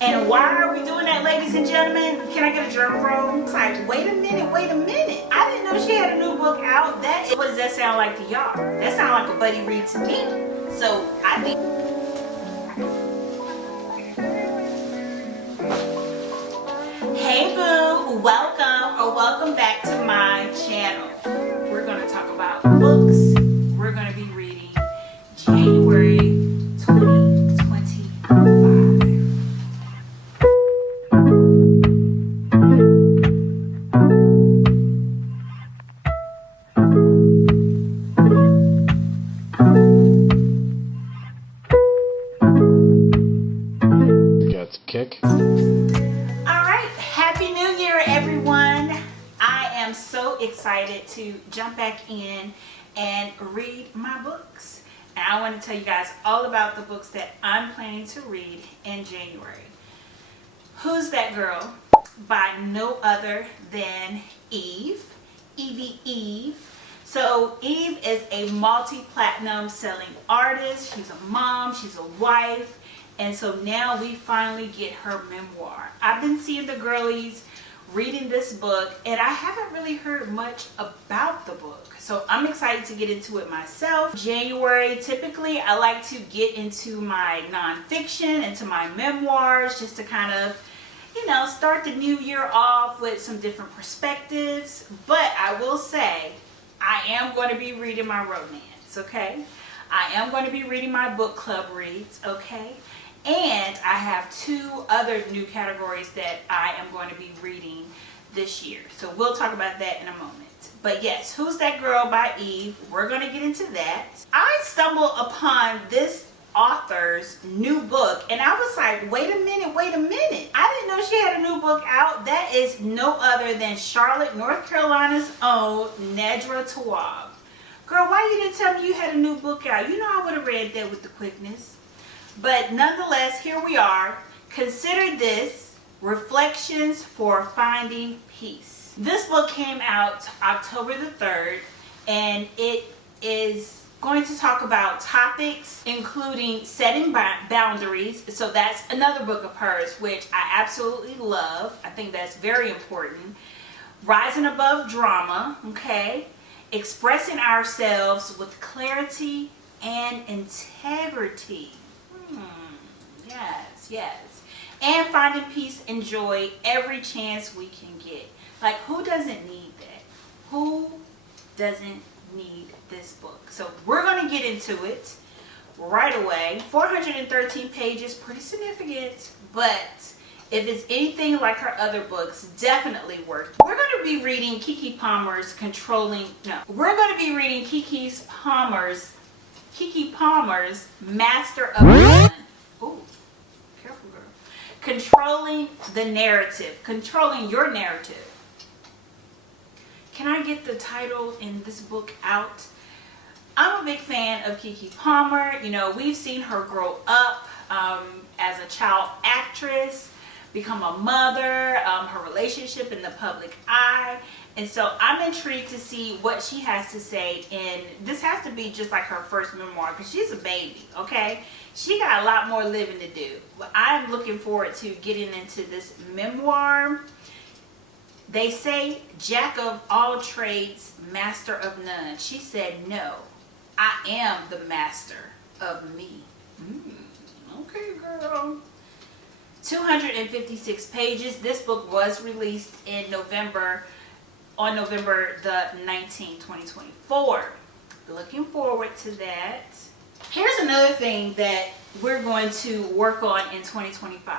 And why are we doing that, ladies and gentlemen? Can I get a drum roll? It's like, wait a minute, wait a minute. I didn't know she had a new book out. What does that sound like to y'all? That sounds like a buddy read to me. So I think, hey boo, welcome back to my channel. We're gonna talk about books. We're gonna be reading January 2025. Kick. Alright, Happy New Year everyone. I am so excited to jump back in and read my books. And I want to tell you guys all about the books that I'm planning to read in January. Who's That Girl? By no other than Eve. Eve. So Eve is a multi-platinum selling artist. She's a mom, she's a wife. And so now we finally get her memoir. I've been seeing the girlies reading this book and I haven't really heard much about the book. So I'm excited to get into it myself. January, typically I like to get into my nonfiction, into my memoirs, just to kind of, start the new year off with some different perspectives. But I will say, I am going to be reading my romance, okay? I am going to be reading my book club reads, okay? And I have two other new categories that I am going to be reading this year. So we'll talk about that in a moment. But yes, Who's That Girl by Eve. We're going to get into that. I stumbled upon this author's new book and I was like, wait a minute. I didn't know she had a new book out. That is no other than Charlotte, North Carolina's own Nedra Tawwab. Girl, why you didn't tell me you had a new book out? You know I would have read that with the quickness. But nonetheless, here we are. Consider this Reflections for Finding Peace. This book came out October the 3rd, and it is going to talk about topics including setting boundaries. So that's another book of hers, which I absolutely love. I think that's very important. Rising above drama, okay? Expressing ourselves with clarity and integrity. Yes. And finding peace and joy every chance we can get. Like, who doesn't need that? Who doesn't need this book? So we're going to get into it right away. 413 pages, pretty significant. But if it's anything like her other books, definitely worth it. We're going to be reading Keke Palmer's Keke Palmer's Master of None. Ooh, careful girl. Controlling the narrative. Controlling your narrative. Can I get the title in this book out? I'm a big fan of Keke Palmer. We've seen her grow up as a child actress, become a mother, her relationship in the public eye. And so I'm intrigued to see what she has to say. And this has to be just like her first memoir because she's a baby, okay? She got a lot more living to do. But I'm looking forward to getting into this memoir. They say, Jack of all trades, master of none. She said, no, I am the master of me. Okay, girl. 256 pages. This book was released in on November the 19th, 2024. Looking forward to that. Here's another thing that we're going to work on in 2025.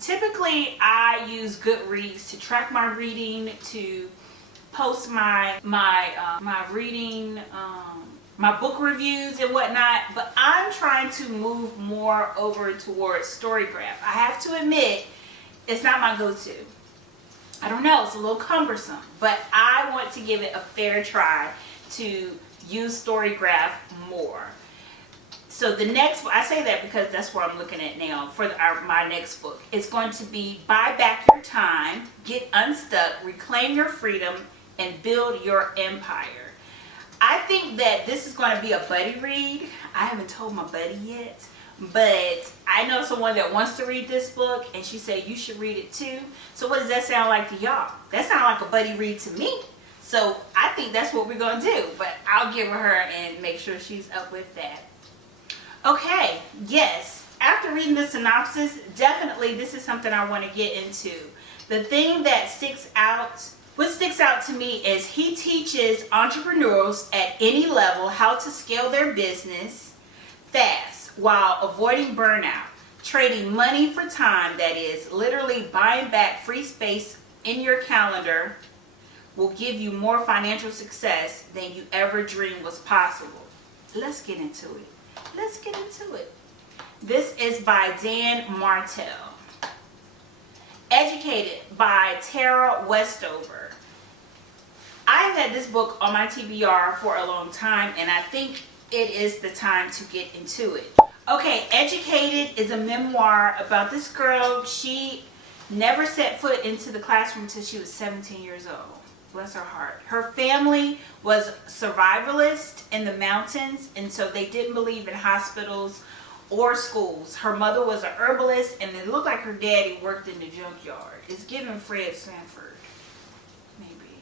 Typically, I use Goodreads to track my reading, to post my book reviews and whatnot, but I'm trying to move more over towards Storygraph. I have to admit, it's not my go-to. I don't know, it's a little cumbersome, but I want to give it a fair try to use Storygraph more. So the next, I say that because that's what I'm looking at now for my next book. It's going to be Buy Back Your Time, Get Unstuck, Reclaim Your Freedom, and Build Your Empire. I think that this is going to be a buddy read. I haven't told my buddy yet, but I know someone that wants to read this book, and she said you should read it too. So what does that sound like to y'all? That sounds like a buddy read to me. So I think that's what we're going to do, but I'll give her and make sure she's up with that. Okay, yes, after reading the synopsis, definitely this is something I want to get into. The thing that what sticks out to me is he teaches entrepreneurs at any level how to scale their business fast while avoiding burnout, trading money for time, that is, literally buying back free space in your calendar will give you more financial success than you ever dreamed was possible. Let's get into it. Let's get into it. This is by Dan Martell. Educated by Tara Westover. I've had this book on my TBR for a long time, and I think it is the time to get into it. Okay, Educated is a memoir about this girl. She never set foot into the classroom until she was 17 years old. Bless her heart. Her family was survivalist in the mountains, and so they didn't believe in hospitals or schools. Her mother was an herbalist, and it looked like her daddy worked in the junkyard. It's giving Fred Sanford, maybe.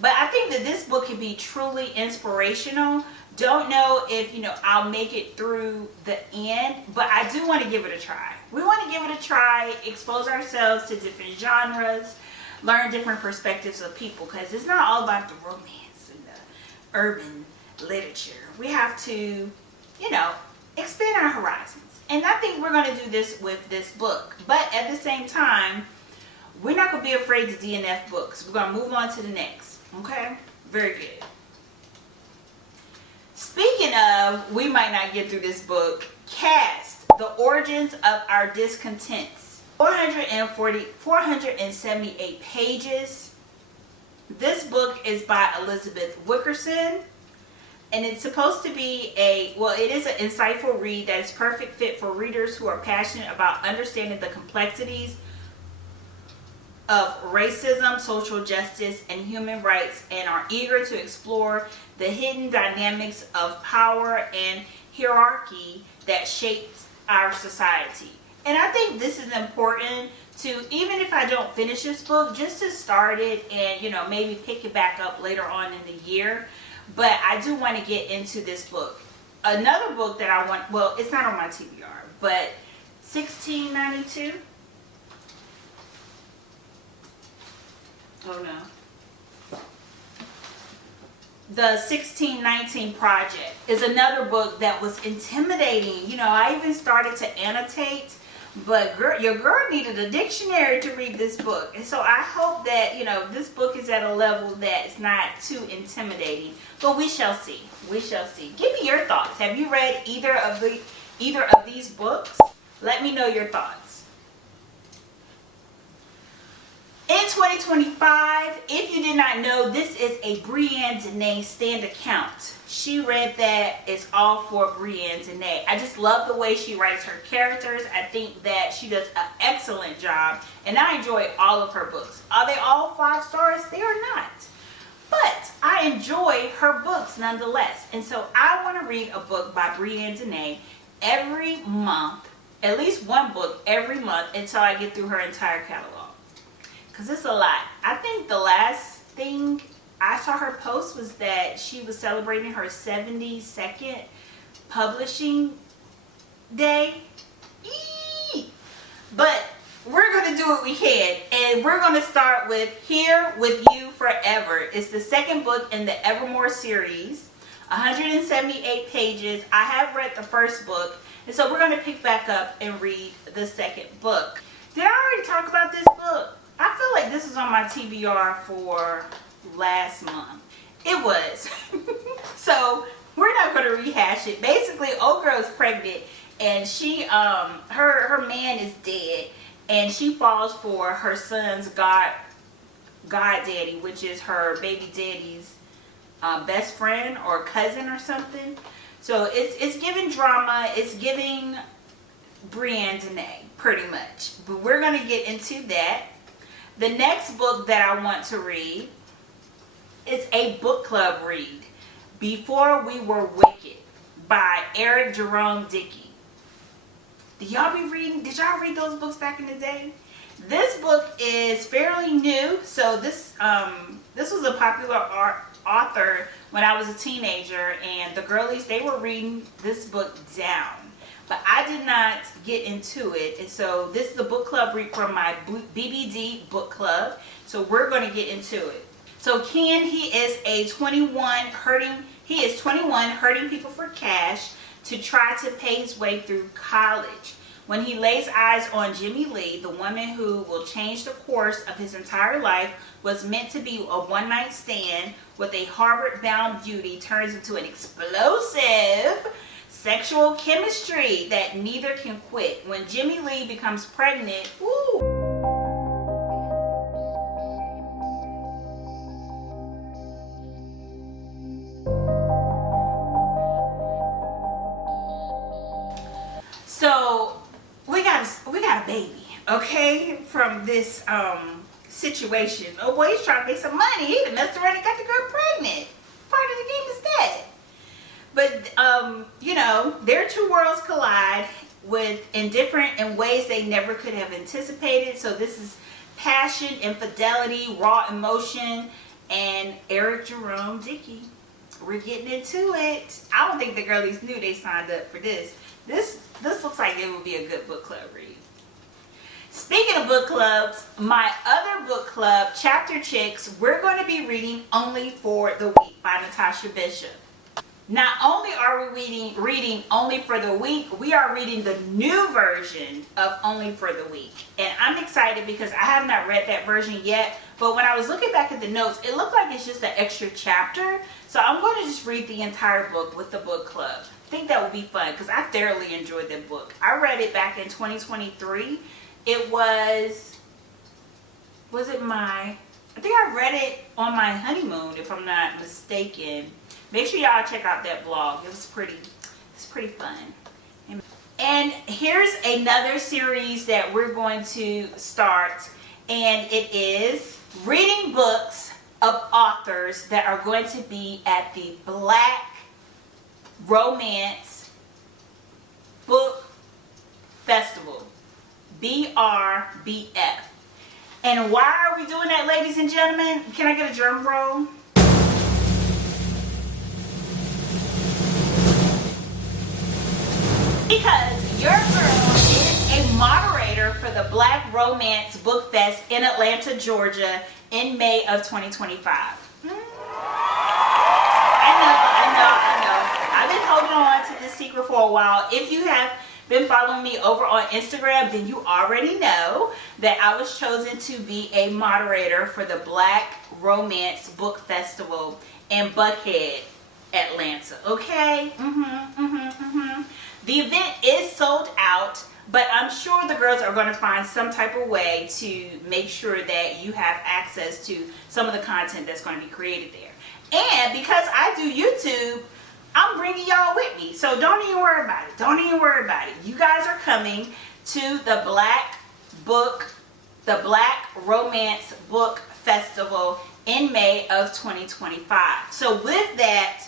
But I think that this book can be truly inspirational. Don't know if, I'll make it through the end, but I do want to give it a try. We want to give it a try, expose ourselves to different genres, learn different perspectives of people, because it's not all about the romance and the urban literature. We have to, expand our horizons. And I think we're going to do this with this book. But at the same time, we're not going to be afraid to DNF books. We're going to move on to the next. Okay? Very good. Speaking of, we might not get through this book, Caste, The Origins of Our Discontents. 478 pages. This book is by Elizabeth Wilkerson, and it's supposed to be it is an insightful read that is perfect fit for readers who are passionate about understanding the complexities of racism, social justice, and human rights, and are eager to explore the hidden dynamics of power and hierarchy that shapes our society. And I think this is important to, even if I don't finish this book, just to start it and, maybe pick it back up later on in the year. But I do want to get into this book. Another book that I want, well, it's not on my TBR, but 1692. Oh no. The 1619 Project is another book that was intimidating. I even started to annotate, but your girl needed a dictionary to read this book. And so I hope that, this book is at a level that's not too intimidating. But we shall see. We shall see. Give me your thoughts. Have you read either of these books? Let me know your thoughts. In 2025, if you did not know, this is a BriAnn Danae stand account. She read that. It's all for BriAnn Danae. I just love the way she writes her characters. I think that she does an excellent job, and I enjoy all of her books. Are they all 5 stars? They are not. But I enjoy her books nonetheless. And so I want to read a book by BriAnn Danae every month, at least one book every month until I get through her entire catalog. Because it's a lot. I think the last thing I saw her post was that she was celebrating her 72nd publishing day. Eee! But we're going to do what we can. And we're going to start with Here With You Forever. It's the second book in the Evermore series. 178 pages. I have read the first book. And so we're going to pick back up and read the second book. Did I already talk about this book? I feel like this is on my TBR for last month. It was. So we're not going to rehash it. Basically, old girl is pregnant, and she her man is dead, and she falls for her son's god daddy, which is her baby daddy's best friend or cousin or something. So it's giving drama. It's giving BriAnn Danae pretty much. But we're going to get into that. The next book that I want to read is a book club read, Before We Were Wicked, by Jerome Dickey. Did y'all be reading? Did y'all read those books back in the day? This book is fairly new. So this was a popular author when I was a teenager, and the girlies, they were reading this book down. But I did not get into it, and so this is the book club read from my BBD book club. So we're going to get into it. So Ken, he is 21 hurting people for cash to try to pay his way through college. When he lays eyes on Jimmy Lee, the woman who will change the course of his entire life, was meant to be a one-night stand with a Harvard-bound beauty, turns into an explosive sexual chemistry that neither can quit. When Jimmy Lee becomes pregnant, ooh. So we got a baby, okay, from this situation. Oh boy, he's trying to make some money. He done messed around and got the girl pregnant. Part of the game is that. But you know, their two worlds collide in ways they never could have anticipated. So this is passion, infidelity, raw emotion, and Eric, Jerome, Dickey. We're getting into it. I don't think the girlies knew they signed up for this. This looks like it would be a good book club read. Speaking of book clubs, my other book club, Chapter Chicks, we're going to be reading Only for the Week by Natasha Bishop. Not only are we reading Only for the Week, we are reading the new version of Only for the Week. And I'm excited because I have not read that version yet. But when I was looking back at the notes, it looked like it's just an extra chapter. So I'm going to just read the entire book with the book club. I think that would be fun because I thoroughly enjoyed that book. I read it back in 2023. It was it I think I read it on my honeymoon, if I'm not mistaken. Make sure y'all check out that blog. It's pretty fun. And here's another series that we're going to start, and it is reading books of authors that are going to be at the Black Romance Book Festival, BRBF. And why are we doing that, ladies and gentlemen? Can I get a drum roll? Because your girl is a moderator for the Black Romance Book Fest in Atlanta, Georgia in May of 2025. I know. I've been holding on to this secret for a while. If you have been following me over on Instagram, then you already know that I was chosen to be a moderator for the Black Romance Book Festival in Buckhead, Atlanta. Okay? The event is sold out, but I'm sure the girls are going to find some type of way to make sure that you have access to some of the content that's going to be created there. And because I do YouTube, I'm bringing y'all with me. So don't even worry about it. Don't even worry about it. You guys are coming to the Black Romance Book Festival in May of 2025. So with that,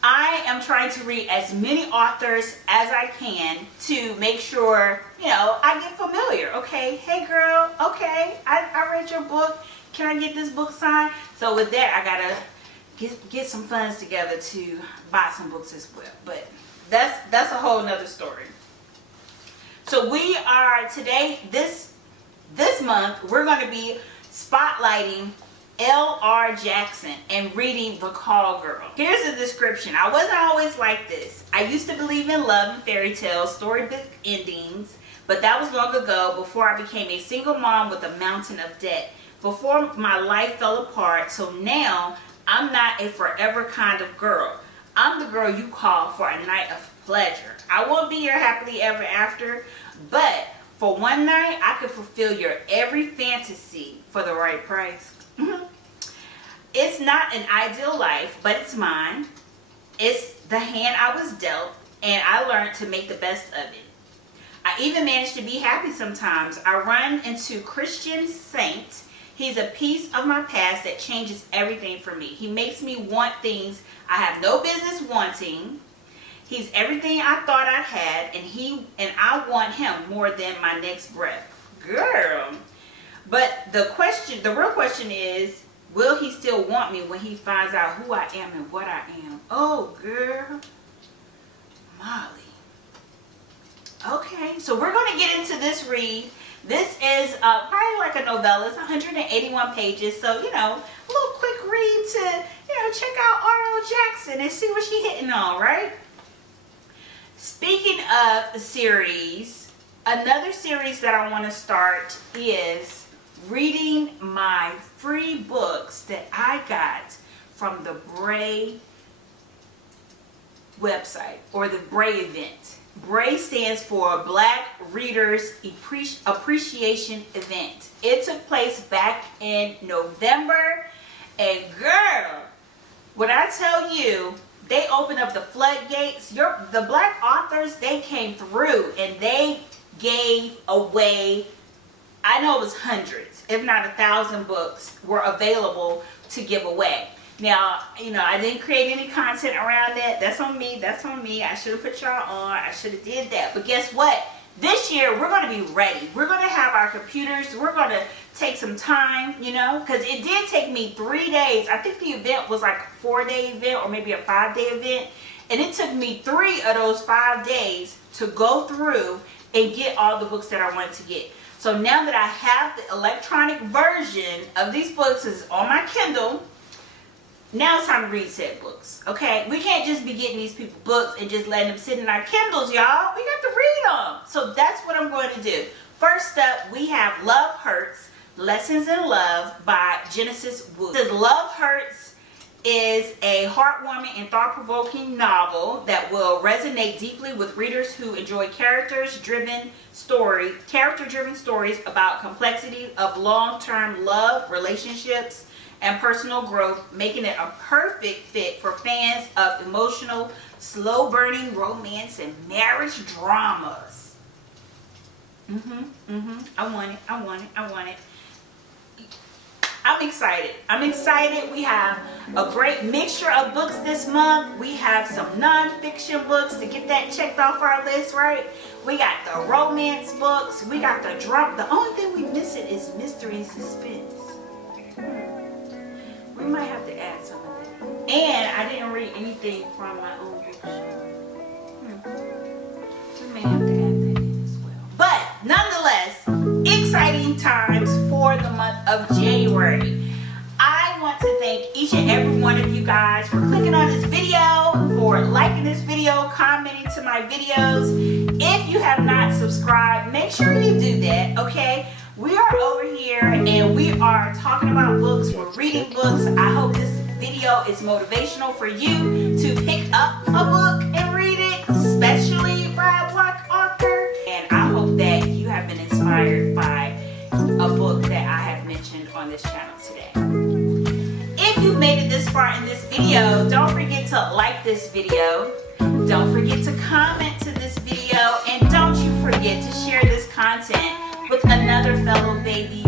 I am trying to read as many authors as I can to make sure, you know, I get familiar. Okay, hey girl, okay, I read your book. Can I get this book signed? So with that, I gotta get some funds together to buy some books as well. But that's a whole nother story. So we are today, this month, we're going to be spotlighting L.R. Jackson and reading The Call Girl. Here's the description. I wasn't always like this. I used to believe in love and fairy tales, storybook endings, but that was long ago, before I became a single mom with a mountain of debt, before my life fell apart. So now I'm not a forever kind of girl. I'm the girl you call for a night of pleasure. I won't be your happily ever after, but for one night I could fulfill your every fantasy for the right price. It's not an ideal life, but it's mine. It's the hand I was dealt, and I learned to make the best of it. I even manage to be happy sometimes. I run into Christian Saint. He's a piece of my past that changes everything for me. He makes me want things I have no business wanting. He's everything I thought I had, and I want him more than my next breath. Girl. But the real question is, will he still want me when he finds out who I am and what I am? Oh, girl. Molly. Okay, so we're going to get into this read. This is probably like a novella. It's 181 pages. So, you know, a little quick read to, you know, check out R.L. Jackson and see what she's hitting on, right? Speaking of the series, another series that I want to start is reading my free books that I got from the BriAnn website or the BriAnn event. BriAnn stands for Black Readers Appreciation Event. It took place back in November, and girl, when I tell you, they opened up the floodgates. The Black authors, they came through and they gave away, I know it was hundreds, if not 1,000 books were available to give away. Now, you know, I didn't create any content around that. That's on me. That's on me. I should have put y'all on. I should have did that. But guess what? This year, we're going to be ready. We're going to have our computers. We're going to take some time, you know, because it did take me 3 days. I think the event was like a 4-day event or maybe a 5-day event. And it took me 3 of those 5 days to go through and get all the books that I wanted to get. So now that I have the electronic version of these books is on my Kindle, now it's time to read said books, okay? We can't just be getting these people books and just letting them sit in our Kindles, y'all. We got to read them. So that's what I'm going to do. First up, we have Love Hurts, Lessons in Love by Genesis Wu. This Love Hurts is a heartwarming and thought-provoking novel that will resonate deeply with readers who enjoy character-driven stories about complexity of long-term love, relationships, and personal growth, making it a perfect fit for fans of emotional, slow-burning romance and marriage dramas. I want it. I'm excited. We have a great mixture of books this month. We have some non-fiction books to get that checked off our list, right? We got the romance books. We got the drama. The only thing we missing is mystery and suspense. We might have to add some of that. And I didn't read anything from my own bookshelf. We may have to add that in as well. But nonetheless, exciting times for the month of January. I want to thank each and every one of you guys for clicking on this video, for liking this video, commenting to my videos. If you have not subscribed, make sure you do that, okay? We are over here and we are talking about books. We're reading books. I hope this video is motivational for you to pick up a book and read it, especially by a Black author. And I hope that you have been inspired by a book that I have mentioned on this channel today. If you've made it this far in this video, don't forget to like this video. Don't forget to comment to this video. And don't you forget to share this content with another fellow baby